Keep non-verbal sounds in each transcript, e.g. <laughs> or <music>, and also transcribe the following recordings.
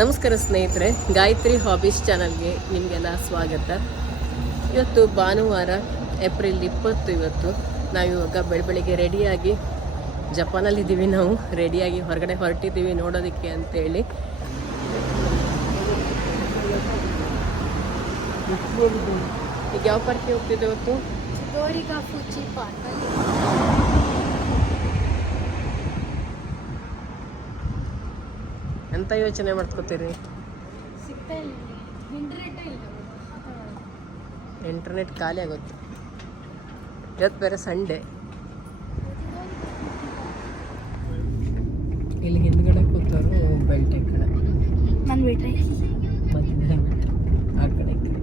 ನಮಸ್ಕಾರ ಸ್ನೇಹಿತರೆ, ಗಾಯತ್ರಿ ಹಾಬೀಸ್ ಚಾನಲ್ಗೆ ನಿಮಗೆಲ್ಲ ಸ್ವಾಗತ. ಇವತ್ತು ಭಾನುವಾರ, ಏಪ್ರಿಲ್ ಇಪ್ಪತ್ತು ಇವತ್ತು ನಾವು ಇವಾಗ ಬೆಳ ಬೆಳಿಗ್ಗೆ ರೆಡಿಯಾಗಿ ಜಪಾನಲ್ಲಿದ್ದೀವಿ ನಾವು. ರೆಡಿಯಾಗಿ ಹೊರಗಡೆ ಹೊರಟಿದ್ದೀವಿ ನೋಡೋದಕ್ಕೆ ಅಂತೇಳಿ. ಈಗ ಯಾವ ಪಾರ್ಕಿಗೆ ಹೋಗ್ತಿದ್ದೆ ಇವತ್ತು? ಎಂತ ಯೋಚನೆ ಮಾಡ್ಕೋತೀರಿ? ಇಂಟರ್ನೆಟ್ ಖಾಲಿ ಆಗುತ್ತೆ ಇವತ್ತು ಬೇರೆ ಸಂಡೇ ಇಲ್ಲಿ ಹಿಂದ್ಗಡೆ ಕೂತವರು ಬೆಲ್ಟ್ ಕಡೆ ನಾನು ಬಿಟ್ರೆ. ಮಧ್ಯದಲ್ಲಿ ಬಿಟ್ಟು ಆ ಕಡೆ ಈ ಕಡೆ.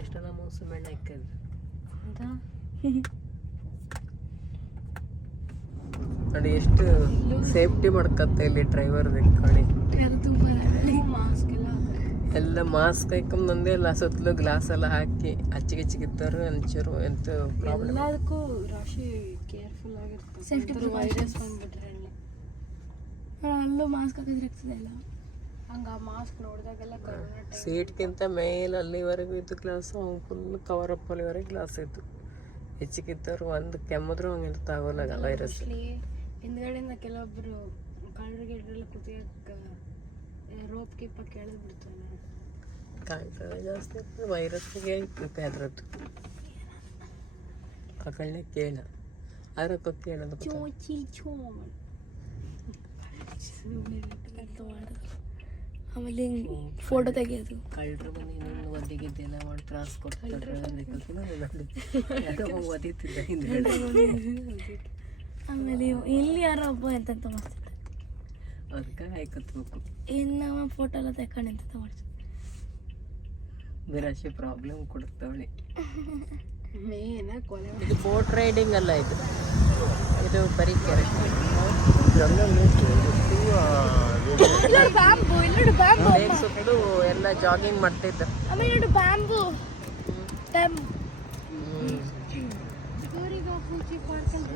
ಎಷ್ಟೆಲ್ಲ ಮೋಸ ಬೆಣ್ಣ ಇಕ್ಕದು <laughs> ನೋಡಿ ಎಷ್ಟು ಸೇಫ್ಟಿ ಮಾಡ್ಕತ್ತೆ ಇಲ್ಲಿ ಡ್ರೈವರ್ ಮಾಸ್ಕ್ ಎಲ್ಲ ಎಲ್ಲ ಮಾಸ್ಕ್ ಹಾಕೊಂಡ್ ಬಂದೆ ಎಲ್ಲ ಸುತ್ತಲೂ ಗ್ಲಾಸ್ ಎಲ್ಲ ಹಾಕಿ ಹಚ್ಚಿಗಿಚ್ಚಿಗಿತ್ತರು ಒಂಚೂರು ಎಂತ ಪ್ರಾಬ್ಲಮ್ ಎಲ್ಲದಕ್ಕೂ ರಾಶಿ ಕೇರ್ಫುಲ್ ಆಗಿರ್ತದೆ. ಸೇಫ್ಟಿ ವೈರಸ್ ಬಂದ್ಬಿಟ್ರೆ ಅಲ್ಲಿ ಮಾಸ್ಕ್ ಹಾಕಿದ್ರೆ ಆಗ್ತದೆ ಇಲ್ಲ ಹಂಗ ಮಾಸ್ಕ್ ನೋಡಿದಾಗೆಲ್ಲ ಕರೋನಾ ಸೀಟ್ಗಿಂತ ಮೇಲೆ ಅಲ್ಲಿವರೆಗೂ ಇದ್ದು ಗ್ಲಾಸ್ ಫುಲ್ ಕವರ್ ಅಪ್ ಅಲ್ಲಿವರೆಗೆ ಗ್ಲಾಸ್ ಇತ್ತು ಹೆಚ್ಚಿಗಿದ್ದವ್ರು ಒಂದು ಕೆಮ್ಮಿದ್ರು ಹಂಗೆ ತಗೋಲಾಗ ವೈರಸ್ ಹಿಂದ್ಗಡೆಯಿಂದ ಕೆಲವೊಬ್ಬರು ಕಳ್ಳರು ಗಿಡ್ರೆಲ್ಲ ಕುತಿಯಕ್ಕೆ ರೋಪ್ ಕೀಪ ಕೇಳಿದ್ ಬಿಡ್ತಾರೆ. ಕಾಯಿಪಲ್ಲೆ ಜಾಸ್ತಿ ವೈರಸ್ಸಿಗೆ ಇರ್ತೈತೆ ಅದರದ್ದು ಕಳ್ಳೆ ಕೇಳ. ಅದರ ಕೊತ್ತಿ ಹೇಳೋದು ಚಿ ಚೋ ಆಮೇಲೆ ಫೋಟೋ ತೆಗಿಯೋದು. ಕಳ್ಳರು ಬಂದು ಇನ್ನೊಂದು ಒದ್ದಿಗಿದ್ದೆಲ್ಲ ಮಾಡಿ ತ್ರಾಸ ಕೊಡ್ತಾರೆ. <laughs> ಹಿಂದ್ಗಡೆ. ಆಮೇಲೆ ಇವ್- ಇಲ್ಲಿ ಯಾರೋ ಒಬ್ಬ ಎಂತೆಂತ ಮಾಡ್ತಿದ್ದ ಅದಕ್ಕೆ ಹಾಯ್ಕೊತ್ಬೇಕು ಇನ್ನು ಫೋಟೋ ಎಲ್ಲ ತಕೊಂಡು ಎಂತ ಮಾಡ್ತಿದ್ದ ವಿರಾಶಿ ಪ್ರಾಬ್ಲಮ್ ಕೊಡ್ತಾವಳಿ. ಇದು ಬೋಟ್ ರೈಡಿಂಗ್ ಅಲ್ಲ ಇದು. ಇದು ಬರೀಕೆರೆ ಬ್ಯಾಂಬು ಇಲ್ಲಿ ಬ್ಯಾಂಬು ಲೇಕ್ ಸುತ್ತಲೂ ಎಲ್ಲ ಜಾಗಿಂಗ್ ಮಾಡ್ತಿದ್ದ. ಆಮೇಲೆ ನೋಡಿ ಬ್ಯಾಂಬು ಬ್ಯಾಂಬು ಗೋರಿಗಾ ಫುಜಿ ಪಾರ್ಕ್ ಅಂತ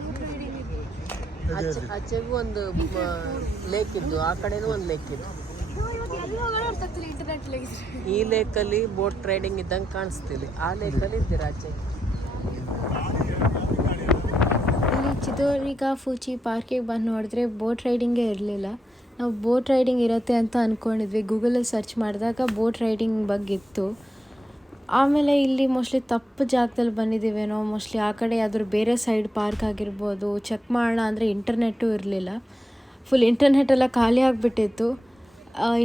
ಆಚೆ ಆಚೆಗೂ ಒಂದು ಲೇಕ್ ಇದ್ದು ಆ ಕಡೆನೂ ಒಂದು ಲೇಕ್ ಇದ್ದು ಈ ಲೇಕಲ್ಲಿ ಬೋಟ್ ರೈಡಿಂಗ್ ಇದ್ದಂಗೆ ಕಾಣಿಸ್ತಿಲ್ಲ ಆ ಲೇಕಲ್ಲಿ ಇದ್ದೀರ ಆಚೆ ಇಲ್ಲಿ ಚಿತ್ತೋರಿಗಾ ಫೂಚಿ ಪಾರ್ಕಿಗೆ ಬಂದು ನೋಡಿದ್ರೆ ಬೋಟ್ ರೈಡಿಂಗೇ ಇರಲಿಲ್ಲ. ನಾವು ಬೋಟ್ ರೈಡಿಂಗ್ ಇರುತ್ತೆ ಅಂತ ಅಂದ್ಕೊಂಡಿದ್ವಿ ಗೂಗಲಲ್ಲಿ ಸರ್ಚ್ ಮಾಡಿದಾಗ ಬೋಟ್ ರೈಡಿಂಗ್ ಬಗ್ಗೆ ಇತ್ತು. ಆಮೇಲೆ ಇಲ್ಲಿ ಮೋಸ್ಟ್ಲಿ ತಪ್ಪು ಜಾಗದಲ್ಲಿ ಬಂದಿದ್ದೀವೇನೋ ಮೋಸ್ಟ್ಲಿ ಆ ಕಡೆ ಯಾವ್ದಾದ್ರು ಬೇರೆ ಸೈಡ್ ಪಾರ್ಕ್ ಆಗಿರ್ಬೋದು ಚೆಕ್ ಮಾಡೋಣ ಅಂದರೆ ಇಂಟರ್ನೆಟ್ಟು ಇರಲಿಲ್ಲ. ಫುಲ್ ಇಂಟರ್ನೆಟ್ ಎಲ್ಲ ಖಾಲಿ ಆಗಿಬಿಟ್ಟಿತ್ತು.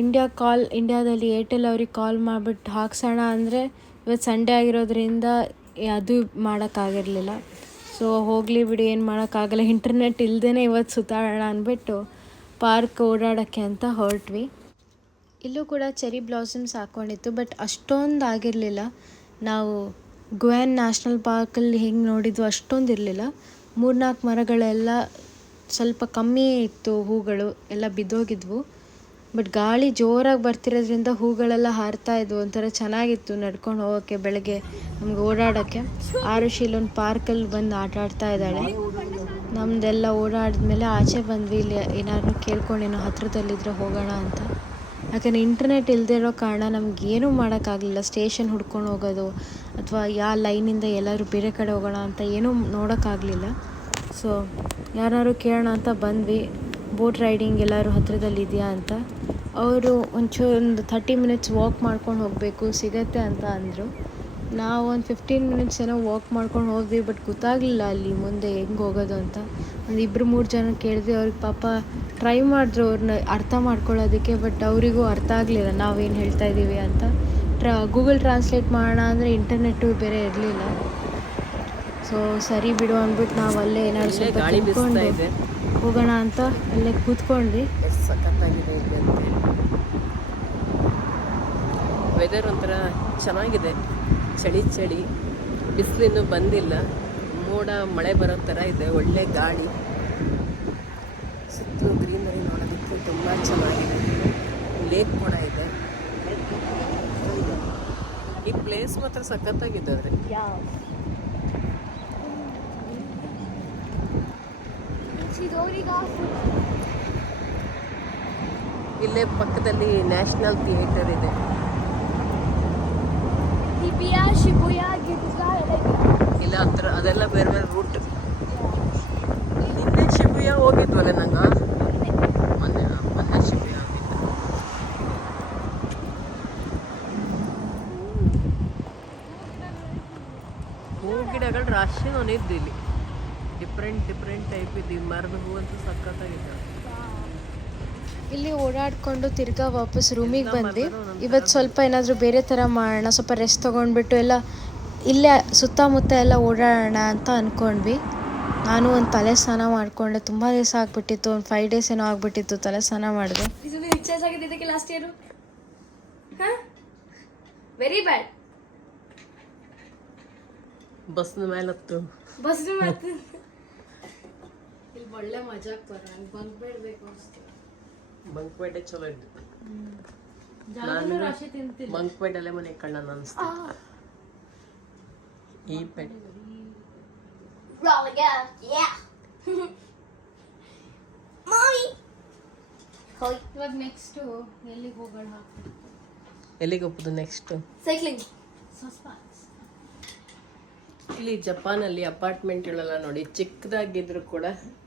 ಇಂಡಿಯಾ ಕಾಲ್ ಇಂಡಿಯಾದಲ್ಲಿ ಏರ್ಟೆಲ್ ಅವ್ರಿಗೆ ಕಾಲ್ ಮಾಡಿಬಿಟ್ಟು ಹಾಕ್ಸೋಣ ಅಂದರೆ ಇವತ್ತು ಸಂಡೇ ಆಗಿರೋದ್ರಿಂದ ಅದು ಮಾಡೋಕ್ಕಾಗಿರಲಿಲ್ಲ. ಸೊ ಹೋಗಲಿ ಬಿಡಿ, ಏನು ಮಾಡೋಕ್ಕಾಗಲ್ಲ. ಇಂಟರ್ನೆಟ್ ಇಲ್ಲದೇ ಇವತ್ತು ಸುತ್ತಾಡೋಣ ಅಂದ್ಬಿಟ್ಟು ಪಾರ್ಕ್ ಓಡಾಡೋಕ್ಕೆ ಅಂತ ಹೊರಟ್ವಿ. ಇಲ್ಲೂ ಕೂಡ ಚೆರಿ ಬ್ಲಾಸಮ್ಸ್ ಹಾಕ್ಕೊಂಡಿತ್ತು ಬಟ್ ಅಷ್ಟೊಂದು ಆಗಿರಲಿಲ್ಲ. ನಾವು ಗುವೆನ್ ನ್ಯಾಷನಲ್ ಪಾರ್ಕಲ್ಲಿ ಹೆಂಗೆ ನೋಡಿದ್ವು ಅಷ್ಟೊಂದು ಇರಲಿಲ್ಲ. ಮೂರ್ನಾಲ್ಕು ಮರಗಳೆಲ್ಲ ಸ್ವಲ್ಪ ಕಮ್ಮಿ ಇತ್ತು ಹೂಗಳು, ಎಲ್ಲ ಬಿದ್ದೋಗಿದ್ವು. ಬಟ್ ಗಾಳಿ ಜೋರಾಗಿ ಬರ್ತಿರೋದ್ರಿಂದ ಹೂಗಳೆಲ್ಲ ಹಾರ್ತಾ ಇದ್ವು, ಒಂಥರ ಚೆನ್ನಾಗಿತ್ತು ನಡ್ಕೊಂಡು ಹೋಗೋಕ್ಕೆ ಬೆಳಗ್ಗೆ ನಮ್ಗೆ ಓಡಾಡೋಕ್ಕೆ ಆರುಷಿ ಇಲ್ಲೊಂದು ಪಾರ್ಕಲ್ಲಿ ಬಂದು ಆಟ ಆಡ್ತಾ ಇದ್ದಾಳೆ. ನಮ್ದೆಲ್ಲ ಓಡಾಡಿದ್ಮೇಲೆ ಆಚೆ ಬಂದ್ವಿ, ಇಲ್ಲಿ ಏನಾದ್ರು ಕೇಳ್ಕೊಂಡೇನೋ ಹತ್ರದಲ್ಲಿದ್ರೆ ಹೋಗೋಣ ಅಂತ. ಯಾಕಂದರೆ ಇಂಟರ್ನೆಟ್ ಇಲ್ಲದೇ ಇರೋ ಕಾರಣ ನಮಗೇನೂ ಮಾಡೋಕ್ಕಾಗಲಿಲ್ಲ. ಸ್ಟೇಷನ್ ಹುಡ್ಕೊಂಡು ಹೋಗೋದು, ಅಥವಾ ಯಾವ ಲೈನಿಂದ ಎಲ್ಲರೂ ಬೇರೆ ಕಡೆ ಹೋಗೋಣ ಅಂತ ಏನೂ ನೋಡೋಕ್ಕಾಗಲಿಲ್ಲ. ಸೊ ಯಾರು ಕೇಳೋಣ ಅಂತ ಬಂದ್ವಿ. ಬೋಟ್ ರೈಡಿಂಗ್ ಎಲ್ಲರೂ ಹತ್ರದಲ್ಲಿ ಇದೆಯಾ ಅಂತ. ಅವರು ಒಂಚೂರು ಒಂದು ಥರ್ಟಿ ಮಿನಿಟ್ಸ್ ವಾಕ್ ಮಾಡ್ಕೊಂಡು ಹೋಗಬೇಕು, ಸಿಗತ್ತೆ ಅಂತ ಅಂದರು. ನಾವು ಒಂದು ಫಿಫ್ಟೀನ್ ಮಿನಿಟ್ಸ್ ಏನೋ ವಾಕ್ ಮಾಡ್ಕೊಂಡು ಹೋದ್ವಿ ಬಟ್ ಗೊತ್ತಾಗಲಿಲ್ಲ ಅಲ್ಲಿ ಮುಂದೆ ಹೆಂಗೆ ಹೋಗೋದು ಅಂತ. ಒಂದು ಇಬ್ಬರು ಮೂರು ಜನ ಕೇಳಿದ್ವಿ, ಅವ್ರಿಗೆ ಪಾಪ ಟ್ರೈ ಮಾಡಿದ್ರು ಅವ್ರನ್ನ ಅರ್ಥ ಮಾಡ್ಕೊಳ್ಳೋದಕ್ಕೆ ಬಟ್ ಅವರಿಗೂ ಅರ್ಥ ಆಗಲಿಲ್ಲ. ನಾವೇನು ಹೇಳ್ತಾ ಇದ್ದೀವಿ ಅಂತ. ಟ್ರಾ ಗೂಗಲ್ ಟ್ರಾನ್ಸ್ಲೇಟ್ ಮಾಡೋಣ ಅಂದರೆ ಇಂಟರ್ನೆಟ್ಟು ಬೇರೆ ಇರಲಿಲ್ಲ. ಸೊ ಸರಿ ಬಿಡು ಅಂದ್ಬಿಟ್ಟು ನಾವು ಅಲ್ಲೇ ಏನಾದ್ರು ಸ್ವಲ್ಪ ಗಾಳಿ ಬೀಸ್ತಾ ಹೋಗೋಣ ಅಂತ ಅಲ್ಲೇ ಕೂತ್ಕೊಂಡ್ವಿ. ವೆದರ್ ಒಂಥರ ಚೆನ್ನಾಗಿದೆ. ಚಳಿ ಚಳಿ. ಬಿಸಿಲಿನೂ ಬಂದಿಲ್ಲ. ಮೋಡ ಮಳೆ ಬರೋ ಥರ ಇದೆ. ಒಳ್ಳೆ ಗಾಳಿ. ಸುತ್ತಲೂ ಗ್ರೀನರಿ ನೋಡೋದಕ್ಕೆ ತುಂಬ ಚೆನ್ನಾಗಿದೆ. ಲೇಕ್ ಕೂಡ ಇದೆ. ಈ ಪ್ಲೇಸ್ ಮಾತ್ರ ಸಖತ್ತಾಗಿದೆ ಇಲ್ಲೇ ಪಕ್ಕದಲ್ಲಿ ನ್ಯಾಷನಲ್ ಥಿಯೇಟರ್ ಇದೆ. ಇಲ್ಲ, ಹತ್ರ ಅದೆಲ್ಲ ಬೇರೆ ಬೇರೆ ರೂಟ್. ನಿನ್ನೆ ಶಿಬುಯಾ ಹೋಗಿದ್ವಲ್ಲ ನಂಗ ಮೊನ್ನೆ ಮೊನ್ನೆ ಶಿಬಿಯ ಹೋಗಿದ್ದೆ ಹೂ ಗಿಡಗಳು ರಾಶಿ ಇದ್ದು ಇಲ್ಲಿ ಡಿಫ್ರೆಂಟ್ ಡಿಫ್ರೆಂಟ್ ಟೈಪ್ ಇದೆ ಈ ಮರದ ಹೂ ಅಂತೂ ಇಲ್ಲಿ ಓಡಾಡ್ಕೊಂಡು ತಿರ್ಗಾ ವಾಪಸ್ ರೂಮಿಗೆ ಬಂದು ಇವತ್ತು ಸ್ವಲ್ಪ ಏನಾದರೂ ಬೇರೆ ಥರ ಮಾಡೋಣ ಸ್ವಲ್ಪ ರೆಸ್ಟ್ ತೊಗೊಂಡ್ಬಿಟ್ಟು ಎಲ್ಲ ಇಲ್ಲೇ ಸುತ್ತಮುತ್ತ ಎಲ್ಲ ಓಡಾಡೋಣ ಅಂತ ಅಂದ್ಕೊಂಡ್ವಿ ನಾನು ಒಂದು ತಲೆ ಸ್ನಾನ ಮಾಡಿಕೊಂಡೆ. ತುಂಬ ದಿವಸ ಆಗಿಬಿಟ್ಟಿತ್ತು. ಒಂದು ಫೈವ್ ಡೇಸ್ ಏನೋ ಆಗಿಬಿಟ್ಟಿತ್ತು ತಲೆ ಸ್ನಾನ ಮಾಡಿದೆ. ಇದು ರಿಚಾರ್ಜ್ ಆಗಿದೆ ಇದಕ್ಕೆ ಲಾಸ್ಟ್ ಇಯರು ಹಾ? ವೆರಿ ಬ್ಯಾಡ್ ಬಸ್ನ ಮೇಲೆ ಹತ್ತು. ಬಸ್ ಮಾಡ್ತೀನಿ ಇಲ್ಲಿ ಒಳ್ಳೆ ಮಜಾ ಬರ ಬಂಕ್ ಬೇಡಬೇಕು ಅನಿಸ್ತು ಮಂಕ್ಪೇಟೆ ಚಲೋ ಇದ್ದು ಜಾಗನೂ ರಾಶಿ ತಿಂತೀನಿ ಮಂಕ್ಪೇಟೆಲ್ಲೇ ಮನೆ ಕಣ್ಣ ಅನಿಸ್ತು ಈ ಪೆಟ್. ಇವಾಗ ನೆಕ್ಸ್ಟು ಎಲ್ಲಿಗೆ ಹೋಗೋಣ ಎಲ್ಲಿಗೆ ಹೋಗ್ಬೋದು ನೆಕ್ಸ್ಟ್ ಸೈಕ್ಲಿಂಗ್ ಇಲ್ಲಿ ಜಪಾನಲ್ಲಿ ಅಪಾರ್ಟ್ಮೆಂಟ್ಗಳೆಲ್ಲ ನೋಡಿ ಚಿಕ್ಕದಾಗಿದ್ರು ಕೂಡ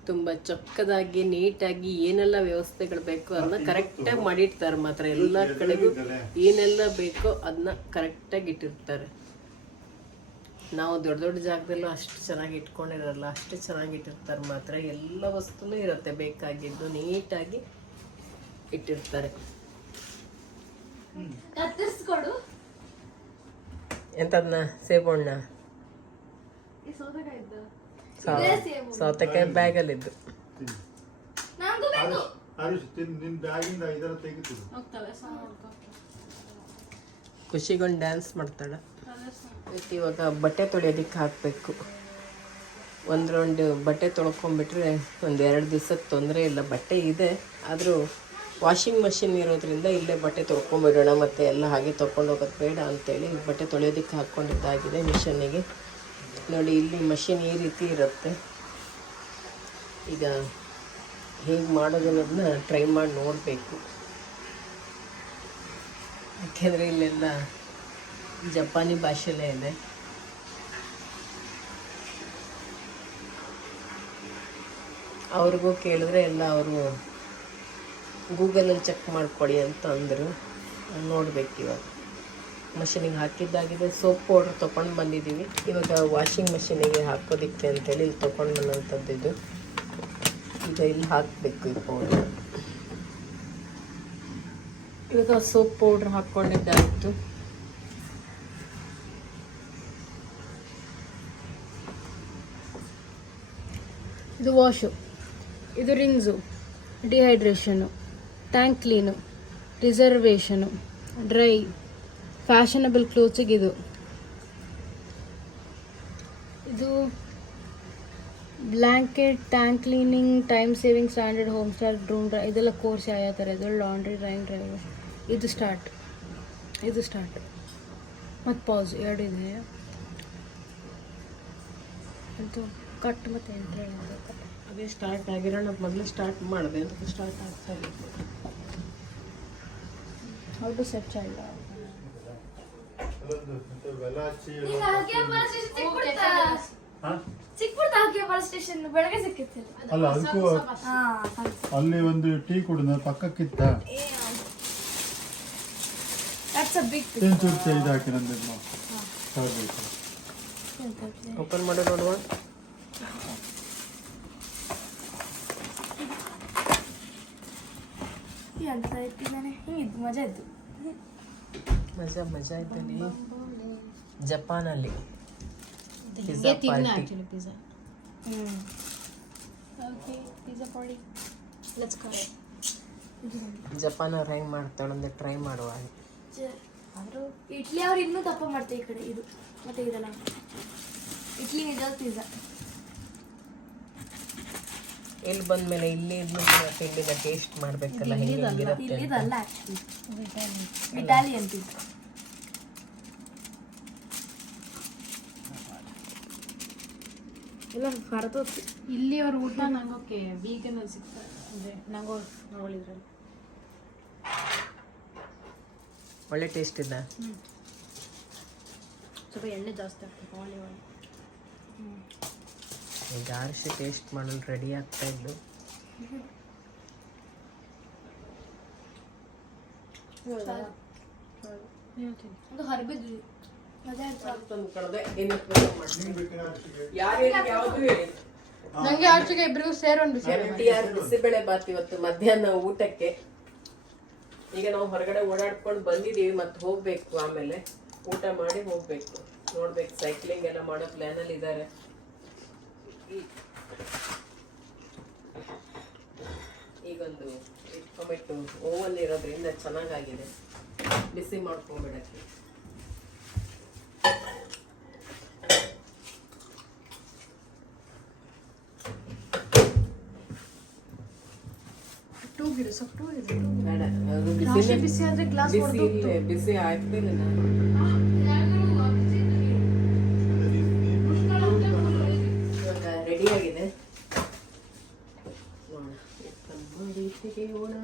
ತುಂಬ ಚೊಕ್ಕದಾಗಿ ನೀಟಾಗಿ ಏನೆಲ್ಲ ವ್ಯವಸ್ಥೆಗಳು ಬೇಕು ಅದನ್ನ ಕರೆಕ್ಟಾಗಿ ಮಾಡಿರ್ತಾರೆ ಮಾತ್ರ. ಎಲ್ಲ ಕಡೆಗೂ ಏನೆಲ್ಲ ಬೇಕೋ ಅದನ್ನ ಕರೆಕ್ಟಾಗಿ ಇಟ್ಟಿರ್ತಾರೆ. ನಾವು ದೊಡ್ಡ ದೊಡ್ಡ ಜಾಗದಲ್ಲೂ ಅಷ್ಟು ಚೆನ್ನಾಗಿ ಇಟ್ಕೊಂಡಿರಲ್ಲ ಅಷ್ಟು ಚೆನ್ನಾಗಿ ಇಟ್ಟಿರ್ತಾರೆ ಮಾತ್ರ. ಎಲ್ಲ ವಸ್ತುನೂ ಇರುತ್ತೆ ಬೇಕಾಗಿದ್ದು ನೀಟಾಗಿ ಇಟ್ಟಿರ್ತಾರೆ. ಎಂತದನ್ನ ಸೇಬಣ್ಣ ಸೌತೆಕಾಯಿ ಇದ್ದ ಅಲ್ಲಿ ಇದ್ದು ಡ್ಯಾನ್ಸ್ ಮಾಡ್ತಾಳೆ. ಮತ್ತೆ ಇವಾಗ ಬಟ್ಟೆ ತೊಳೆಯೋದಿಕ್ಕೆ ಹಾಕಬೇಕು. ಒಂದು ರೌಂಡ್ ಬಟ್ಟೆ ತೊಳ್ಕೊಂಬಿಟ್ರೆ ಒಂದು ಎರಡು ದಿವ್ಸಕ್ಕೆ ತೊಂದರೆ ಇಲ್ಲ. ಬಟ್ಟೆ ಇದೆ ಆದರೂ ವಾಷಿಂಗ್ ಮಷಿನ್ ಇರೋದ್ರಿಂದ ಇಲ್ಲೇ ಬಟ್ಟೆ ತೊಳ್ಕೊಂಬಿಡೋಣ ಮತ್ತೆ ಎಲ್ಲ ಹಾಗೆ ತೊಗೊಂಡು ಹೋಗೋದು ಬೇಡ ಅಂತೇಳಿ ಬಟ್ಟೆ ತೊಳೆಯೋದಕ್ಕೆ ಹಾಕ್ಕೊಂಡಿದ್ದಾಗಿದೆ ಮಿಷನ್ನಿಗೆ. ನೋಡಿ, ಇಲ್ಲಿ ಮಷಿನ್ ಈ ರೀತಿ ಇರುತ್ತೆ. ಈಗ ಹೇಗೆ ಮಾಡೋದು ಅನ್ನೋದನ್ನ ಟ್ರೈ ಮಾಡಿ ನೋಡಬೇಕು. ಯಾಕೆಂದರೆ ಇಲ್ಲೆಲ್ಲ ಜಪಾನಿ ಭಾಷೆಲೇ ಇದೆ. ಅವ್ರಿಗೂ ಕೇಳಿದ್ರೆ ಎಲ್ಲ ಅವರು ಗೂಗಲಲ್ಲಿ ಚೆಕ್ ಮಾಡ್ಕೊಳ್ಳಿ ಅಂತ ಅಂದರು. ನೋಡ್ಬೇಕು ಇವಾಗ. ಮಷಿನಿಗೆ ಹಾಕಿದ್ದಾಗಿದೆ, ಸೋಪ್ ಪೌಡ್ರ್ ತೊಗೊಂಡು ಬಂದಿದ್ದೀವಿ ಇವಾಗ ವಾಷಿಂಗ್ ಮಷಿನಿಗೆ ಹಾಕೋದಿಕ್ಕೆ ಅಂತೇಳಿ ಇಲ್ಲಿ ತೊಗೊಂಡು ಬಂದಂಥದ್ದು ಇದು. ಈಗ ಇಲ್ಲಿ ಹಾಕಬೇಕು ಈ ಪೌಡ್ರ್. ಇವಾಗ ಸೋಪ್ ಪೌಡ್ರ್ ಹಾಕ್ಕೊಂಡಿದ್ದಾಯಿತು ಇದು ವಾಶು. ಇದು rings. Dehydration tank clean reservation dry fashionable ಕ್ಲೋತ್ಸಿಗೆ ಇದು. ಇದು blanket tank cleaning time saving standard home star drum dry ಇದೆಲ್ಲ ಕೋರ್ಸ್ ಯಾವ ಥರ ಇದು? ಲಾಂಡ್ರಿ ಡ್ರೈನ್ ಡ್ರೈವ್ ಇದು ಸ್ಟಾರ್ಟ್ ಇದು ಸ್ಟಾರ್ಟ್ ಮತ್ತು ಪಾಸ್ ಎರಡು ಇದೆ. ಅದು ಕಟ್ ಮತ್ತು ಎಂತ ಕಟ್ ಅದೇ ಸ್ಟಾರ್ಟ್ ಆಗಿರೋಣ. ಮೊದಲು ಸ್ಟಾರ್ಟ್ ಮಾಡಿದೆ. ಸ್ಟಾರ್ಟ್ ಆಗ್ತಾ ಇದೆ. ಹೌದು ಟು ಸೆಟ್ ಚೈಲ್ಡ್ ವೆಲಾಚಿ ಈಗ ಹಾಗೆ ಬಸ್ ಸ್ಟೇಷನ್ ಸಿಕ್ಬಿಡ್ತಾ ಹಾ? ಸಿಕ್ಬಿಡ್ತಾ ಹಾಗೆ ಬಸ್ ಸ್ಟೇಷನ್ ಬೆಳಗ್ಗೆ ಸಿಕ್ಕಿತ್ತು. ಅಲ್ಲ ಅದಕ್ಕೂ ಹಾ ಅಲ್ಲಿ ಒಂದು ಟೀ ಕುಡಿದ ಪಕ್ಕಕ್ಕಿತ್ತ? ದಟ್ಸ್ ಅ ಬಿಗ್ ಚೂರು ಇದು ಹಾಕಿ ನಂದು ತರಬೇಕು ಓಪನ್ ಮಾಡಿ ನೋಡುವ. ಅಂತ ಇಟ್ಟಿದ್ದಾನೆ. ಹಿಂಗಿದ್ದು ಮಜಾ ಇತ್ತು. ಮಜಾ ಮಜಾ ಇದ್ದಲ್ಲಿ ಜಪಾನಲ್ಲಿ ಅಲ್ಲಿ Pizza ತಿನ್ನ party. Actually pizza. Okay pizza party let's go Japan ಅವ್ರು ಹೆಂಗೆ ಮಾಡ್ತಾಳೆ ಅಂದ್ರೆ ಟ್ರೈ ಮಾಡುವ. ಅವರು ಇಡ್ಲಿ ಅವ್ರು ಇನ್ನೂ ತಪ್ಪು ಮಾಡ್ತಾರೆ ಈ ಕಡೆ ಇದು ಮತ್ತೆ ಇದೆಲ್ಲ. ಇಡ್ಲಿ ನಿಜವಾದ ಪಿಜ್ಜಾ. ಇಲ್ಲಿ ಬಂದ್ಮೇಲೆ ಇಲ್ಲಿ ಇದ್ನ ತಿಂಡಿನ ಟೇಸ್ಟ್ ಮಾಡ್ಬೇಕಲ್ಲ ಹೆಂಗೆ ಹೆಂಗಿರುತ್ತೆ ಇಟಾಲಿಯನ್ ಇಲ್ಲಿದಲ್ಲ ಆಕ್ಚುಲಿ ಇಟಾಲಿಯನ್ ಪಿಜ್ಜಾ ಎಲ್ಲ ಭಾರತ ಇಲ್ಲಿ ಅವ್ರ ಊಟ ನಂಗೋಕೆ ವೀಗನಲ್ಲಿ ಸಿಗ್ತಾರೆ ಅಂದರೆ ನಂಗೋ ನೋಡಿದ್ರಲ್ಲಿ. ಒಳ್ಳೆ ಟೇಸ್ಟ್ ಇದ್ದ ಸ್ವಲ್ಪ ಎಣ್ಣೆ ಜಾಸ್ತಿ ಆಗ್ತದೆ ಆಲಿವ್ ಆಯಿಲ್ ಈಗ ಆರಿಸಿ ಟೇಸ್ಟ್ ಮಾಡಲು ರೆಡಿ ಆಗ್ತಾ ಇದ್ದು. ಅದೇ ನಂಗೆ ಆಚೆಗೆ ಇಬ್ರಿಗೂ ಸೇರೊಂದು ಬಿಸಿಬೇಳೆ ಬಾತ್ ಇವತ್ತು ಮಧ್ಯಾಹ್ನ ಊಟಕ್ಕೆ. ಈಗ ನಾವು ಹೊರಗಡೆ ಓಡಾಡ್ಕೊಂಡು ಬಂದಿದೀವಿ ಮತ್ತೆ ಹೋಗ್ಬೇಕು ಆಮೇಲೆ ಊಟ ಮಾಡಿ ಹೋಗ್ಬೇಕು. ನೋಡ್ಬೇಕು ಸೈಕ್ಲಿಂಗ್ ಎಲ್ಲ ಮಾಡೋ ಪ್ಲಾನ್ ಅಲ್ಲಿ ಇದ್ದಾರೆ ಈಗೊಂದು ಇಟ್ಕೊಂಬಿಟ್ಟು ಓವನ್ ಇರೋದ್ರಿಂದ ಚೆನ್ನಾಗಾಗಿದೆ. ಬಿಸಿ ಮಾಡ್ಕೊಂಬಿಡಕ್ಕೆ ಟೂ ಗಿಡ ಸ್ವಲ್ಪ ಟೂ ಇದೆ ಬೇಡ ಅದು ರಾಶಿ ಬಿಸಿ ಬಿಸಿ ಆದ್ರೆ ಗ್ಲಾಸ್ ಬಿಸಿ ಇಲ್ಲೇ ಬಿಸಿ ಆಗ್ತಿಲ್ಲ ನಾನು ಇವಾಗ ರೆಡಿ ಆಗಿದೆ ನೋಡೋಣ open ಮಾಡಿ ತೆಗೆಯೋಣ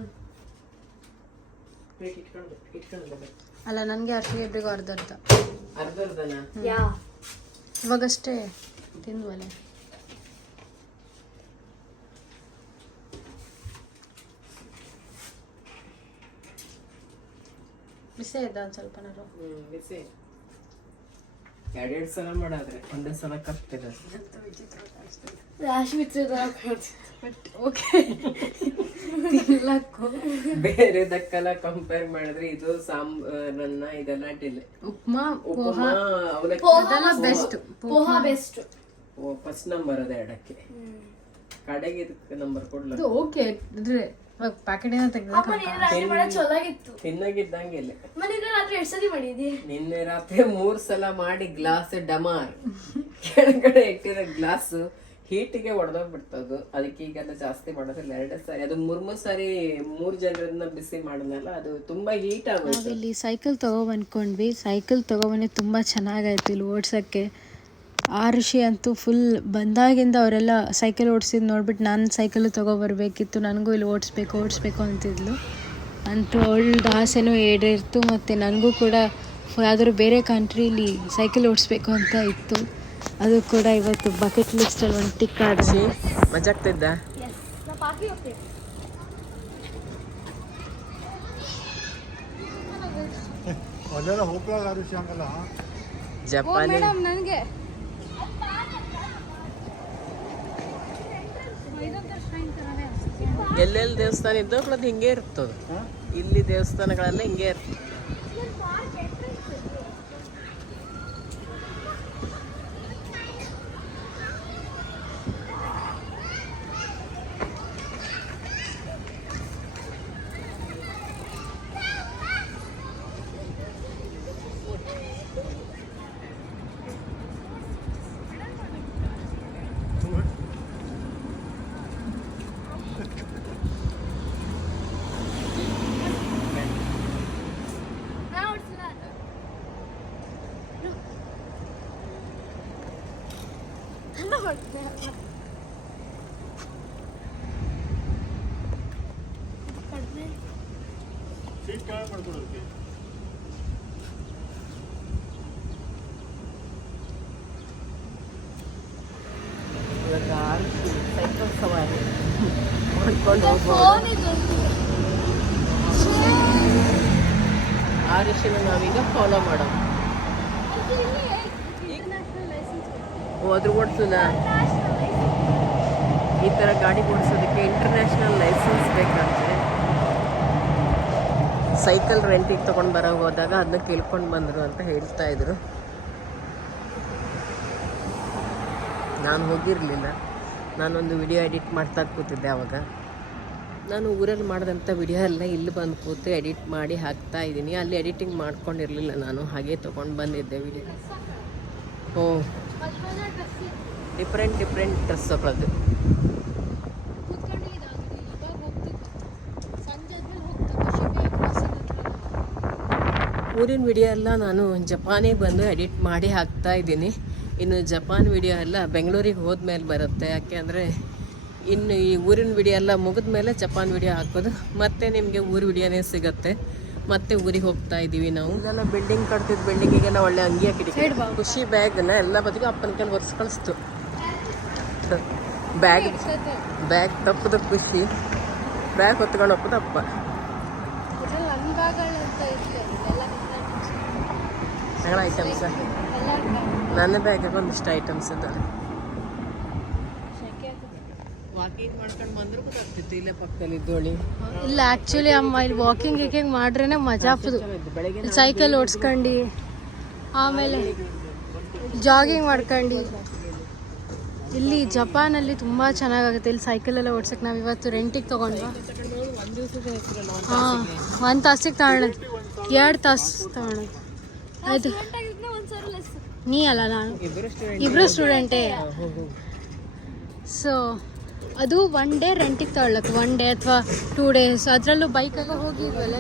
ಪ್ಲೇಟ್ ಇಟ್ಕೊಂಡು ಇಟ್ಕೊಂಡು ಅಲ್ಲ ನನಗೆ ಆಚೆಗೆ ಇಬ್ಬರಿಗೂ ಅರ್ಧ ಅರ್ಧ ಅರ್ಧ ಅರ್ಧನ ಯಾ. ಇವಾಗಷ್ಟೇ ತಿಂದ್ವಲೆ. ಬಿಸಿ ಇದ್ದ ಒಂದು ಸ್ವಲ್ಪ ನಾನು ಬಿಸಿ. ಎರಡೆರಡು ಸಲ ಮಾಡಾದ್ರೆ ಒಂದೇ ಸಲ ಕಪ್ಪಿದೆ ರಾಶಿ ಬಟ್ ಓಕೆ ಬೇರೆದಕ್ಕೆಲ್ಲ ಕಂಪೇರ್ ಮಾಡಿದ್ರೆ ಇದು ಸಾಂಬಾರನ್ನ ಇದೆಲ್ಲ delay upma upma avalakki best poha best ಓ ಫಸ್ಟ್ ನಂಬರ್ ಅದ ಎರಡಕ್ಕೆ. ಕಡೆಗೆ ಇದಕ್ಕೆ ನಂಬರ್ ಕೊಡ್ಲ? ಇದು ಓಕೆ ಇದ್ರೆ ಪ್ಯಾಕೆಟ್ ಏನೋ ಚೆನ್ನಾಗಿತ್ತು ತಿನ್ನಾಗಿದ್ದಂಗೆ ಇಲ್ಲ. ರಾತ್ರಿ ಎಷ್ಟು ಸಲ ಮಾಡಿದ್ದಿ ನಿನ್ನೆ ರಾತ್ರಿ ಮೂರ್ ಸಲ ಮಾಡಿ ಗ್ಲಾಸ್ ಡಮಾರ್. ಕೆಳಗಡೆ ಇಟ್ಟಿರೋ ಗ್ಲಾಸ್ ಹೀಟಿಗೆ ಒಡೆದೋಗ್ಬಿಡ್ತದು. ಅದಕ್ಕೆ ಈಗೆಲ್ಲ ಜಾಸ್ತಿ ಮಾಡೋದಿಲ್ಲ. ಎರಡೇ ಸಾರಿ ಅದು ಮೂರ್ ಮೂರ್ ಸಾರಿ ಮೂರ್ ಜನರನ್ನ ಬಿಸಿ ಮಾಡಿದ್ನಲ್ಲ ಅದು ತುಂಬಾ ಹೀಟ್ ಆಗುತ್ತೆ ಇಲ್ಲಿ ಸೈಕಲ್ ತೊಗೊಬಂದ್ಕೊಂಡ್ವಿ. ಸೈಕಲ್ ತೊಗೊಬಂದು ತುಂಬಾ ಚೆನ್ನಾಗಾಯ್ತು ಇಲ್ಲಿ ಓಡ್ಸೋಕ್ಕೆ. ಆ ಋಷಿ ಅಂತೂ ಫುಲ್ ಬಂದಾಗಿಂದ ಅವರೆಲ್ಲ ಸೈಕಲ್ ಓಡಿಸಿದ್ ನೋಡ್ಬಿಟ್ಟು ನಾನು ಸೈಕಲ್ ತೊಗೊಬರ್ಬೇಕಿತ್ತು ನನಗೂ ಇಲ್ಲಿ ಓಡಿಸ್ಬೇಕು ಓಡಿಸ್ಬೇಕು ಅಂತಿದ್ಲು. ಅಂತೂ ಅವಳ್ದು ಆಸೆನೂ ಈಡೇರ್ತು ಮತ್ತು ನನಗೂ ಕೂಡ ಯಾವ್ದಾದ್ರು ಬೇರೆ ಕಂಟ್ರೀಲಿ ಸೈಕಲ್ ಓಡಿಸ್ಬೇಕು ಅಂತ ಇತ್ತು. ಅದು ಕೂಡ ಇವತ್ತು ಬಕೆಟ್ ಲಿಸ್ಟಲ್ಲಿ ಒಂದು ಟಿಕ್ ಆಡಿಸಿ. ಮಜಾ ಆಗ್ತಿದ್ದ ಮೇಡಮ್ ಜಪಾನಿ ಎಲ್ಲೆಲ್ಲಿ ದೇವಸ್ಥಾನ ಇದ್ದೋ ಅದು ಹಿಂಗೆ ಇರ್ತದೆ. ಇಲ್ಲಿ ದೇವಸ್ಥಾನಗಳೆಲ್ಲ ಹಿಂಗೆ ಇರ್ತದೆ. ಸೀಟ್ ಕೆಳಗೆ ಮಾಡ್ಕೊಡೋದಕ್ಕೆ ಇವಾಗ ಸೈಕಲ್ ಸವಾರಿ ಮಾಡ್ಕೊಂಡು ಹೋಗ್ಬೋದು ಆ ಋಷಿನ ನಾವೀಗ ಫಾಲೋ ಮಾಡೋಣ ಹೋದ್ರು ಓಡಿಸೋಣ ಈ ಥರ ಗಾಡಿ ಓಡಿಸೋದಕ್ಕೆ ಇಂಟರ್ನ್ಯಾಷನಲ್ ಲೈಸೆನ್ಸ್ ಬೇಕಂತೆ ಸೈಕಲ್ ರೆಂಟಿಗೆ ತೊಗೊಂಡು ಬರೋ ಹೋದಾಗ ಅದನ್ನ ಕೇಳ್ಕೊಂಡು ಬಂದರು ಅಂತ ಹೇಳ್ತಾ ಇದ್ರು. ನಾನು ಹೋಗಿರಲಿಲ್ಲ. ನಾನೊಂದು ವಿಡಿಯೋ ಎಡಿಟ್ ಮಾಡ್ತಾ ಕೂತಿದ್ದೆ ಆವಾಗ ನಾನು ಊರಲ್ಲಿ ಮಾಡಿದಂಥ ವಿಡಿಯೋ ಎಲ್ಲ ಇಲ್ಲಿ ಬಂದು ಕೂತು ಎಡಿಟ್ ಮಾಡಿ ಹಾಕ್ತಾ ಇದ್ದೀನಿ. ಅಲ್ಲಿ ಎಡಿಟಿಂಗ್ ಮಾಡ್ಕೊಂಡಿರಲಿಲ್ಲ ನಾನು. ಹಾಗೆ ತೊಗೊಂಡು ಬಂದಿದ್ದೆ ವಿಡಿಯೋ ಡಿಫ್ರೆಂಟ್ ಡಿಫ್ರೆಂಟ್ ಡ್ರೆಸ್ ತಗೊಳ್ಳೋದು ಊರಿನ ವಿಡಿಯೋ ಎಲ್ಲ ನಾನು ಜಪಾನಿಗೆ ಬಂದು ಎಡಿಟ್ ಮಾಡಿ ಹಾಕ್ತಾ ಇದ್ದೀನಿ. ಇನ್ನು ಜಪಾನ್ ವಿಡಿಯೋ ಎಲ್ಲ ಬೆಂಗಳೂರಿಗೆ ಹೋದ್ಮೇಲೆ ಬರುತ್ತೆ. ಯಾಕೆಂದರೆ ಇನ್ನು ಈ ಊರಿನ ವಿಡಿಯೋ ಎಲ್ಲ ಮುಗಿದ ಮೇಲೆ ಜಪಾನ್ ವಿಡಿಯೋ ಹಾಕೋದು. ಮತ್ತೆ ನಿಮಗೆ ಊರು ವಿಡಿಯೋನೇ ಸಿಗುತ್ತೆ. ಮತ್ತೆ ಊರಿಗೆ ಹೋಗ್ತಾ ಇದೀವಿ ನಾವು. ಇಲ್ಲೆಲ್ಲ ಬಿಲ್ಡಿಂಗ್ ಕಟ್ತಿದ್ ಬಿಲ್ಡಿಂಗಿಗೆಲ್ಲ ಒಳ್ಳೆ ಅಂಗಿ ಹಾಕಿಡಿ ಖುಷಿ ಬ್ಯಾಗ್ನ ಎಲ್ಲ ಬದಿಗೂ ಅಪ್ಪನ ಕೈಲಿ ಒರೆಸ್ ಕಳಿಸ್ತು ಬ್ಯಾಗ್ ಬ್ಯಾಗ್ ತಪ್ಪದ ಖುಷಿ. ಬ್ಯಾಗ್ ಹೊತ್ಕೊಂಡು ಹೋಗ್ತದ ಅಪ್ಪ. ಐಟಮ್ಸ್ ನನ್ನ ಬ್ಯಾಗ್ ಒಂದಿಷ್ಟು ಐಟಮ್ಸ್ ಇದ್ದಾವೆ ಇಲ್ಲೇ ಆಕ್ಚುಲಿ ಅಮ್ಮ, ಇಲ್ಲಿ ವಾಕಿಂಗ್ ಗೀಕಿಂಗ್ ಮಾಡ್ರೇನೆ ಮಜಾ ಆಗ್ತದೆ ಸೈಕಲ್ ಓಡಿಸ್ಕೊಂಡು, ಆಮೇಲೆ ಜಾಗಿಂಗ್ ಮಾಡ್ಕೊಂಡು. ಇಲ್ಲಿ ಜಪಾನಲ್ಲಿ ತುಂಬ ಚೆನ್ನಾಗಾಗುತ್ತೆ. ಇಲ್ಲಿ ಸೈಕಲ್ ಎಲ್ಲ ಓಡ್ಸಕ್ಕೆ ನಾವು ಇವತ್ತು ರೆಂಟಿಗೆ ತೊಗೊಂಡ್ವಾ? ಹಾಂ, ಒಂದು ತಾಸಿಗೆ ತಗೊಳ್ಳೋದು ಎರಡು ತಾಸು ತಗೊಳ್ಳೋದು ಆಯಿತು ನೀ ಅಲ್ಲ ನಾನು? ಇಬ್ಬರು ಸ್ಟೂಡೆಂಟೇ ಸೊ ಅದು ಒನ್ ಡೇ ರೆಂಟಿಗೆ ತಗೊಳ್ಳಕ್ಕೆ ಒನ್ ಡೇ ಅಥವಾ ಟೂ ಡೇಸ್ ಅದರಲ್ಲೂ ಬೈಕಾಗ ಹೋಗಿದ್ವಲ್ಲ?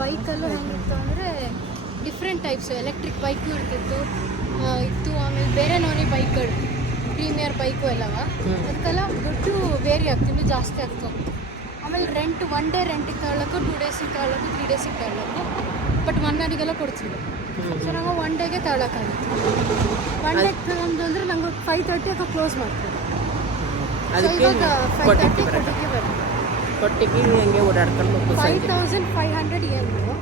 ಬೈಕಲ್ಲೂ ಹೆಂಗಿತ್ತು ಅಂದರೆ ಡಿಫ್ರೆಂಟ್ ಟೈಪ್ಸ್ ಎಲೆಕ್ಟ್ರಿಕ್ ಬೈಕು ಇರ್ತಿತ್ತು ಇತ್ತು ಆಮೇಲೆ ಬೇರೆ ನೋನಿ ಬೈಕ್ಗಳು ಪ್ರೀಮಿಯರ್ ಬೈಕು ಎಲ್ಲವ. ಅದಕ್ಕೆಲ್ಲ ದುಡ್ಡು ಬೇರೆ ಆಗ್ತಿದ್ದು ಜಾಸ್ತಿ ಆಗ್ತು ಆಮೇಲೆ ರೆಂಟ್ ಒನ್ ಡೇ ರೆಂಟಿಗೆ ತಗೊಳ್ಳೋಕ್ಕೂ ಟೂ ಡೇಸಿಗೆ ತಗೊಳ್ಳೋಕ್ಕೂ ತ್ರೀ ಡೇಸಿಗೆ ತಗೊಳ್ಳೋಕ್ಕೂ ಬಟ್ ಒನ್ ಅವರಿಗೆಲ್ಲ ಕೊಡ್ತಿದ್ರು ಸೊ ನಾವು ಒನ್ ಡೇಗೆ ತಗೊಳಕ್ಕಾಗಿತ್ತು. ಒನ್ ಡೇ ತಗೊಂಡು ಅಂದರೆ ನಂಗೆ ಫೈವ್ ತರ್ಟಿ ಅಥವಾ ಕ್ಲೋಸ್ ಮಾಡ್ತಾರೆ. ಸೊ ಅದಕ್ಕೆ ಕೊಟ್ಟಿಗೆ ಬರುತ್ತೆ. ಕೊಟ್ಟಿಗೆ ಹಂಗೆ ಓಡಾಡ್ಕೊಂಡು ಫೈವ್ ತೌಸಂಡ್ ಫೈವ್ ಹಂಡ್ರೆಡ್ ಏನು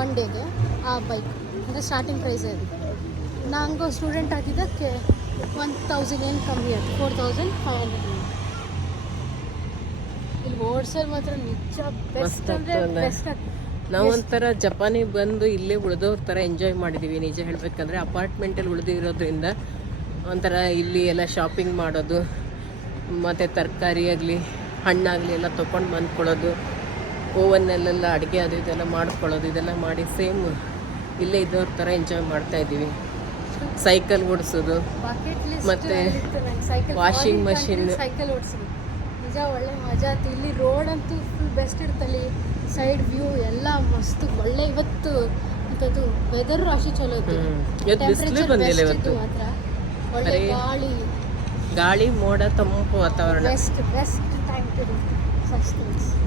ಒನ್ ಡೇಗೆ ಆ ಬೈಕ್ ಅಂದರೆ ಸ್ಟಾರ್ಟಿಂಗ್ ಪ್ರೈಸ್ ಇದೆ ನಂಗೆ ಸ್ಟೂಡೆಂಟ್ ಆಗಿದ್ದಕ್ಕೆ ಒನ್ ತೌಸಂಡ್ ಏನು ಕಮ್ಮಿ ಆಯ್ತು. ಫೋರ್ ತೌಸಂಡ್ ಫೈವ್ ಹಂಡ್ರೆಡ್ ಇಲ್ಲಿ ಓಡ್ಸೋದು ಮಾತ್ರ ನಿಜ ಬೆಸ್ಟ್ ಅಂದರೆ? ಬೆಸ್ಟ್ ನಾವು ಒಂಥರ ಜಪಾನಿಗೆ ಬಂದು ಇಲ್ಲೇ ಉಳಿದೋರ್ ಥರ ಎಂಜಾಯ್ ಮಾಡಿದ್ದೀವಿ ನಿಜ ಹೇಳಬೇಕಂದ್ರೆ ಅಪಾರ್ಟ್ಮೆಂಟಲ್ಲಿ ಉಳಿದಿರೋದ್ರಿಂದ ಒಂಥರ ಇಲ್ಲಿ ಎಲ್ಲ ಶಾಪಿಂಗ್ ಮಾಡೋದು ಮತ್ತು ತರಕಾರಿ ಆಗಲಿ ಹಣ್ಣಾಗಲಿ ಎಲ್ಲ ತೊಗೊಂಡು ಬಂದ್ಕೊಳ್ಳೋದು ಓವನ್ನಲ್ಲೆಲ್ಲ ಅಡುಗೆ ಅದು ಇದೆಲ್ಲ ಮಾಡ್ಕೊಳ್ಳೋದು ಇದೆಲ್ಲ ಮಾಡಿ ಸೇಮ್ ಇಲ್ಲೇ ಇದ್ದವ್ರ ಥರ ಎಂಜಾಯ್ ಮಾಡ್ತಾ ಇದ್ದೀವಿ. ಸೈಕಲ್ ಓಡಿಸೋದು ಮತ್ತು ವಾಷಿಂಗ್ ಮಷಿನ್. ಸೈಕಲ್ ಓಡಿಸೋದು. ನಿಜ ಒಳ್ಳೆ ಮಜಾ ಆಯ್ತು. ಇಲ್ಲಿ ರೋಡ್ ಅಂತೂ ಫುಲ್ ಬೆಸ್ಟ್ ಇರ್ತಲ್ಲಿ ಸೈಡ್ ವ್ಯೂ ಎಲ್ಲ ಮಸ್ತ್ ಒಳ್ಳೆ ಇವತ್ತು ವೆದರ್ ರಾಶಿ ಚಲೋ ಇತ್ತು. ಬಂದಿಲ್ಲ ಇವತ್ತು. ಮಾತ್ರ. ಬರೀ ಗಾಳಿ. ಗಾಳಿ ಮೋಡ ತಂಪು ವಾತಾವರಣ.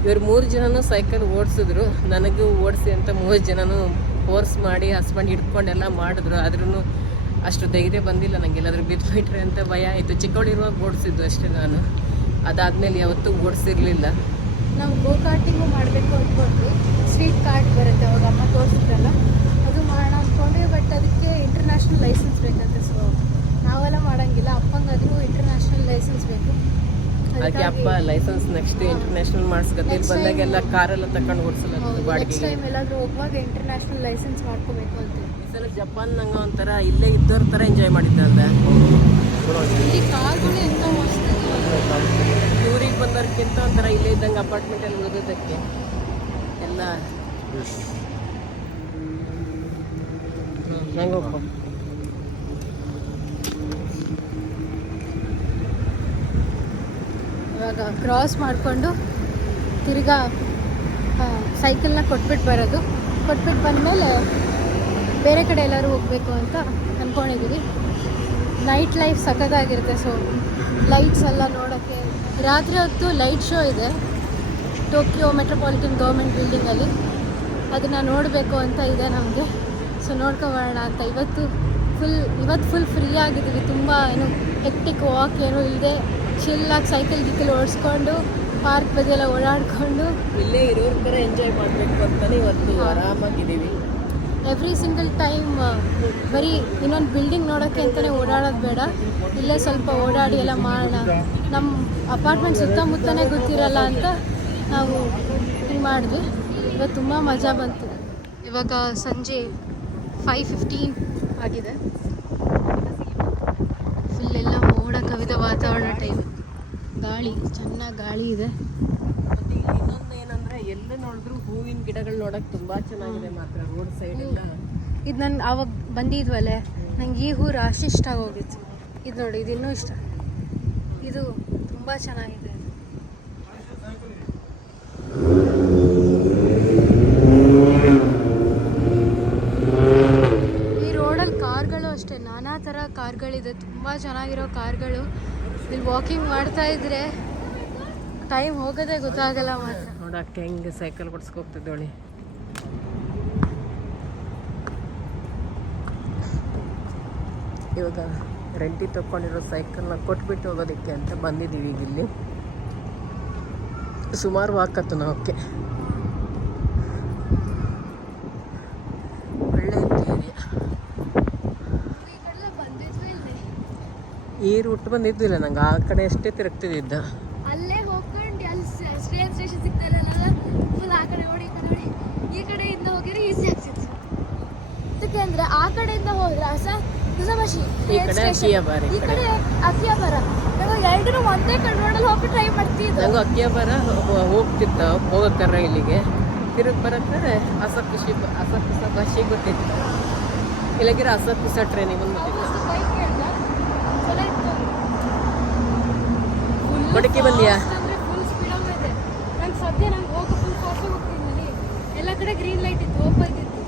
ಇವ್ರು ಮೂರು ಜನನು ಸೈಕಲ್ ಓಡಿಸಿದ್ರು. ನನಗೂ ಓಡಿಸಿ ಅಂತ ಮೂರು ಜನನು ಫೋರ್ಸ್ ಮಾಡಿ ಹಸ್ಬೆಂಡ್ ಹಿಡ್ಕೊಂಡೆಲ್ಲ ಮಾಡಿದ್ರು. ಆದ್ರೂ ಅಷ್ಟು ಧೈರ್ಯ ಬಂದಿಲ್ಲ ನನಗೆ ಎಲ್ಲಾದ್ರೂ ಬಿದ್ದುಬಿಟ್ರೆ ಅಂತ ಭಯ ಆಯಿತು. ಚಿಕ್ಕವಳಿರುವಾಗ ಓಡಿಸಿದ್ದು ಅಷ್ಟೇ ನಾನು. ಅದಾದ್ಮೇಲೆ ಯಾವತ್ತೂ ಓಡಿಸಿರಲಿಲ್ಲ. ನಾವು ಗೋ ಕಾರ್ಟಿಂಗು ಮಾಡಬೇಕು ಅಂದ್ಕೊಂಡ್ವಿ. ಸ್ವೀಟ್ ಕಾರ್ಟ್ ಬರುತ್ತೆ ಅವಾಗ ಅಮ್ಮ ತೋರಿಸಿದ್ರಲ್ಲ. ಅದು ಮಾಡೋಣ ಅಂದ್ಕೊಂಡ್ವಿ ಬಟ್ ಅದಕ್ಕೆ ಇಂಟರ್ನ್ಯಾಷನಲ್ ಲೈಸೆನ್ಸ್ ಬೇಕಂತೆ ಸೊ ನಾವೆಲ್ಲ ಮಾಡಂಗಿಲ್ಲ ಅಪ್ಪಂಗಾದ್ರೂ ಇಂಟರ್ನ್ಯಾಷನಲ್ ಲೈಸೆನ್ಸ್ ಬೇಕು ಅದಕ್ಕೆ ಅಪ್ಪ ಲೈಸೆನ್ಸ್ ನೆಕ್ಸ್ಟ್ ಇಂಟರ್ನ್ಯಾಷನಲ್ ಮಾಡಿಸ್ಕೊತೀವಿ ಬಂದಾಗೆಲ್ಲ ಕಾರೆಲ್ಲ ಕಾರೆಲ್ಲ ತಕೊಂಡು ಓಡಿಸಲ್ಲ ನೆಕ್ಸ್ಟ್ ಬಾಡಿಗೆ ಟೈಮ್ ಎಲ್ಲಾದರೂ ಹೋಗುವಾಗ ಇಂಟರ್ನ್ಯಾಷನಲ್ ಲೈಸೆನ್ಸ್ ಮಾಡ್ಕೋಬೇಕು ಅಂತ ಈ ಸಲ ಜಪಾನ್ ನಂಗೆ ಒಂಥರ ಇಲ್ಲೇ ಇದ್ದವ್ರ ಥರ ಎಂಜಾಯ್ ಮಾಡಿದ್ದೆ ಅಂದೆ ಇಲ್ಲಿ ಕಾರ್ಗಳು ಎಂತ ಮಸ್ತ್ ಊರಿಗೆ ಬಂದವ್ರಿಗಿಂತ ಒಂಥರ ಇಲ್ಲೇ ಇದ್ದಂಗೆ ಅಪಾರ್ಟ್ಮೆಂಟಲ್ಲಿ ಉಳಿದದಕ್ಕೆ ಎಲ್ಲ ಹೆಂಗೆ ಹೋಗ್ಬೇಕು ಇವಾಗ ಕ್ರಾಸ್ ಮಾಡಿಕೊಂಡು ತಿರ್ಗಾ ಸೈಕಲ್ನ ಕೊಟ್ಬಿಟ್ಟು ಬರೋದು. ಕೊಟ್ಬಿಟ್ಟು ಬಂದಮೇಲೆ ಬೇರೆ ಕಡೆ ಎಲ್ಲರೂ ಹೋಗಬೇಕು ಅಂತ ಅಂದ್ಕೊಂಡಿದ್ದೀವಿ ನೈಟ್ ಲೈಫ್ ಸಖತ್ತಾಗಿರುತ್ತೆ ಸೊ ಲೈಟ್ಸ್ ಎಲ್ಲ ನೋಡೋಕ್ಕೆ. ರಾತ್ರಿ ಹೊತ್ತು ಲೈಟ್ ಶೋ ಇದೆ ಟೋಕಿಯೋ ಮೆಟ್ರೋಪಾಲಿಟನ್ ಗೌರ್ಮೆಂಟ್ ಬಿಲ್ಡಿಂಗಲ್ಲಿ ಅದನ್ನು ನೋಡಬೇಕು ಅಂತ ಇದೆ ನಮಗೆ. ಸೊ ನೋಡ್ಕೋಬೋಣ ಅಂತ. ಇವತ್ತು ಫುಲ್ ಇವತ್ತು ಫುಲ್ ಫ್ರೀ ಆಗಿದ್ದೀವಿ. ತುಂಬ ಏನು ಹೆಕ್ಟಿಕ್ ವಾಕ್ ಏನೂ ಇಲ್ಲದೆ ಚಿಲ್ಲಾಗಿ ಸೈಕಲ್ ಗಿಕ್ಕಲ್ ಓಡಿಸ್ಕೊಂಡು ಪಾರ್ಕ್ ಬದಿಯೆಲ್ಲ ಓಡಾಡಿಕೊಂಡು. ಇಲ್ಲೇ ಇರೋರ ಥರ ಎಂಜಾಯ್ ಮಾಡಬೇಕು ಅಂತಲೇ ಇವತ್ತು ಆರಾಮಾಗಿದ್ದೀವಿ. ಎವ್ರಿ ಸಿಂಗಲ್ ಟೈಮ್ ಬರೀ ಇನ್ನೊಂದು ಬಿಲ್ಡಿಂಗ್ ನೋಡೋಕ್ಕೆ ಅಂತಲೇ ಓಡಾಡೋದು ಬೇಡ. ಇಲ್ಲೇ ಸ್ವಲ್ಪ ಓಡಾಡಿ ಎಲ್ಲ ಮಾಡೋಣ. ನಮ್ಮ ಅಪಾರ್ಟ್ಮೆಂಟ್ ಸುತ್ತಮುತ್ತನೇ ಗೊತ್ತಿರಲ್ಲ ಅಂತ ನಾವು ಇದು ಮಾಡಿದ್ವಿ. ಇವತ್ತು ತುಂಬ ಮಜಾ ಬಂತು. ಇವಾಗ ಸಂಜೆ ಫೈವ್ ಫಿಫ್ಟೀನ್ ಆಗಿದೆ. ಫುಲ್ ಎಲ್ಲ ಮೋಡ ಕವಿದ ವಾತಾವರಣ ಟೈಮ್ ಗಾಳಿ ಚೆನ್ನಾಗಿ ಗಾಳಿ ಇದೆ. ಮತ್ತೆ ಇಲ್ಲಿ ಇನ್ನೊಂದು ಏನಂದ್ರೆ ಎಲ್ಲ ನೋಡಿದ್ರು ಹೂವಿನ ಗಿಡಗಳು ನೋಡಕ್ ತುಂಬಾ ಚೆನ್ನಾಗಿದೆ ಮಾತ್ರ ರೋಡ್ ಸೈಡ್ ಎಲ್ಲ. ಇದು ನಾನು ಆವಾಗ ಬಂದಿದ್ವಲ್ಲ ನಂಗೆ ಈ ಹೂ ರಾಶಿ ಇಷ್ಟ ಆಗೋಗಿತ್ತು. ಇದು ನೋಡಿ ಇದು ಇನ್ನೂ ಇಷ್ಟ. ಇದು ತುಂಬ ಚೆನ್ನಾಗಿದೆ. ಈ ರೋಡಲ್ಲಿ ಕಾರ್ಗಳು ಅಷ್ಟೇ ನಾನಾ ಥರ ಕಾರ್ಗಳಿದೆ. ತುಂಬ ಚೆನ್ನಾಗಿರೋ ಕಾರ್ಗಳು. ಇಲ್ಲಿ ವಾಕಿಂಗ್ ಮಾಡ್ತಾ ಇದ್ರೆ ಟೈಮ್ ಹೋಗೋದೇ ಗೊತ್ತಾಗಲ್ಲ ಮಾತ್ರ. ನೋಡಕ್ಕೆ ಹೆಂಗೆ ಸೈಕಲ್ ಕೊಡ್ಸ್ಕೋಗ್ತಿದ್ದೋಳಿ ಇವಾಗ ರೆಂಟಿ ತಗೊಂಡಿರೋ ಸೈಕಲ್ನ ಕೊಟ್ಬಿಟ್ಟು ಹೋಗೋದಕ್ಕೆ ಅಂತ ಬಂದಿದ್ದೀವಿ ಈಗ ಇಲ್ಲಿ. ಸುಮಾರು ವಾಕತ್ತು ನಾವಕ್ಕೆ. ಒಳ್ಳೆ ಈ ರೂಟ್ ಬಂದಿದ್ದಿಲ್ಲ ನಂಗೆ ಆ ಕಡೆ ಅಷ್ಟೇ ತಿರುಗ್ತಿದ್ದ ಅಲ್ಲೇ ಹೋಗ್ಕೊಂಡು ಅಲ್ಲಿ ಸ್ಟೇಷನ್ ಸ್ಟೇಷನ್ ಸಿಗ್ತಾರಲ್ಲ ಫುಲ್ ಆ ಕಡೆ ನೋಡಿ ಈ ಕಡೆ ನೋಡಿ. ಈ ಕಡೆಯಿಂದ ಹೋಗಿದ್ರೆ ಈಸಿ ಆಗ್ತಿತ್ತು. ಅಂದ್ರೆ ಆ ಕಡೆಯಿಂದ ಹೋದ್ರೆ ಹೊಸ ಹೊಸಬಶಿ ಈ ಕಡೆ ಅಕ್ಕಿಯಬಾರ ಈ ಈ ಕಡೆ. ಅಕ್ಕಿಯಬರ ನಾವು ಎರಡನ್ನೂ ಒಂದೇ ಕಡೆ ರೋಡಲ್ಲಿ ಹೋಗಿ ಟ್ರೈ ಮಾಡ್ತಿದ್ದೆ ನಂಗೆ ಅಕ್ಕಿಯಬಾರ ಹೋಗ್ತಿತ್ತು ಹೋಗಕ್ಕಾರ ಇಲ್ಲಿಗೆ. ತಿರುಗಿ ಬರಕ್ಕಾರೆ ಅಸಪಿಸಿ ಅಸಪಿಸ ಬಸ್ಸಿಗೆ ಗೊತ್ತಿತ್ತು ಇಲ್ಲಗಿರ ಅಸಪಿಸ ಟ್ರೈನಿಗೆ ಬಂದ್ಬಿಟ್ಟಿತ್ತು ಬೈಕ್ ಕೇಳ್ದ ಚಲೋ ಇತ್ತು ಮಡಿಕೆ ಬಂದಿಯಾ? ಫುಲ್ ಸ್ಪೀಡ್ ಸದ್ಯ ನಂಗೆ ಹೋಗೋ ಫುಲ್ ಫಾಸ್ಟ್ ಹೋಗ್ತೀನಿ ಎಲ್ಲ ಕಡೆ ಗ್ರೀನ್ ಲೈಟ್ ಇತ್ತು ಓಪನ್ ಇತ್ತು.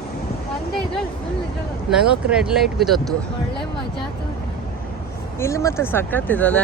ಒಂದೇ ಇದ್ರಲ್ಲಿ ಫುಲ್ ಇದ್ರಲ್ಲಿ ನಂಗೋಕ್ ರೆಡ್ ಲೈಟ್ ಬಿದ್ದೊತ್ತು. ಒಳ್ಳೆ ಮಜಾ ಆತು. ಇಲ್ಲಿ ಮತ್ತೆ ಸಖತ್ತಿದಲ್ಲ